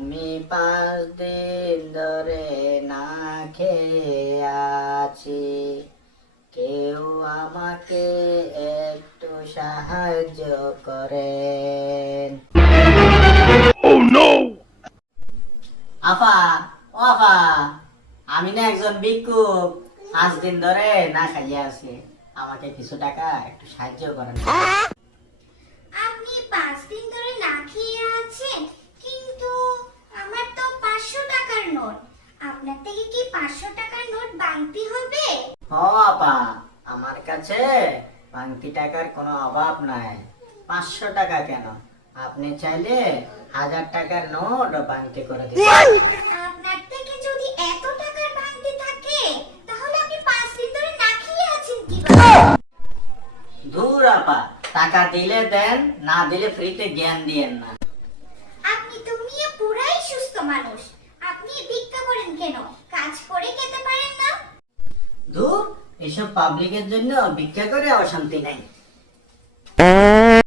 আমি 5 দিন ধরে না খেয়ে আছি, কেউ আমাকে একটু সাহায্য করেন। আফা, ও আফা, আমি না একজন ভিক্ষুক, 5 দিন ধরে না খাইয়া আছি, আমাকে কিছু টাকা একটু সাহায্য করেন। আপনি 5 দিন ধরে না খেয়ে আছেন, কিন্তু আমার তো 500 টাকার নোট। আপনার থেকে কি 500 টাকার নোট ভাঙতে হবে? ও আপা, আমার কাছে ভাঙতি টাকার কোনো অভাব নাই। 500 টাকা কেন, আপনি চাইলে 1000 টাকার নোট ভাঙতি করে দিতে। আপনার থেকে যদি এত টাকার ভাঙতে থাকে, তাহলে আপনি 5 দিন ধরে না খেয়ে আছেন কিভাবে? দূর আপা, টাকা দিলে দেন, না দিলে ফ্রিতে জ্ঞান দিয়েন না। আপনি তো মিয়া পুরাই সুস্থ মানুষ, আপনি ভিক্ষা করেন কেন? কাজ করে খেতে পারেন না? দূর, এসব পাবলিকের জন্য ভিক্ষা করে অশান্তি নাই।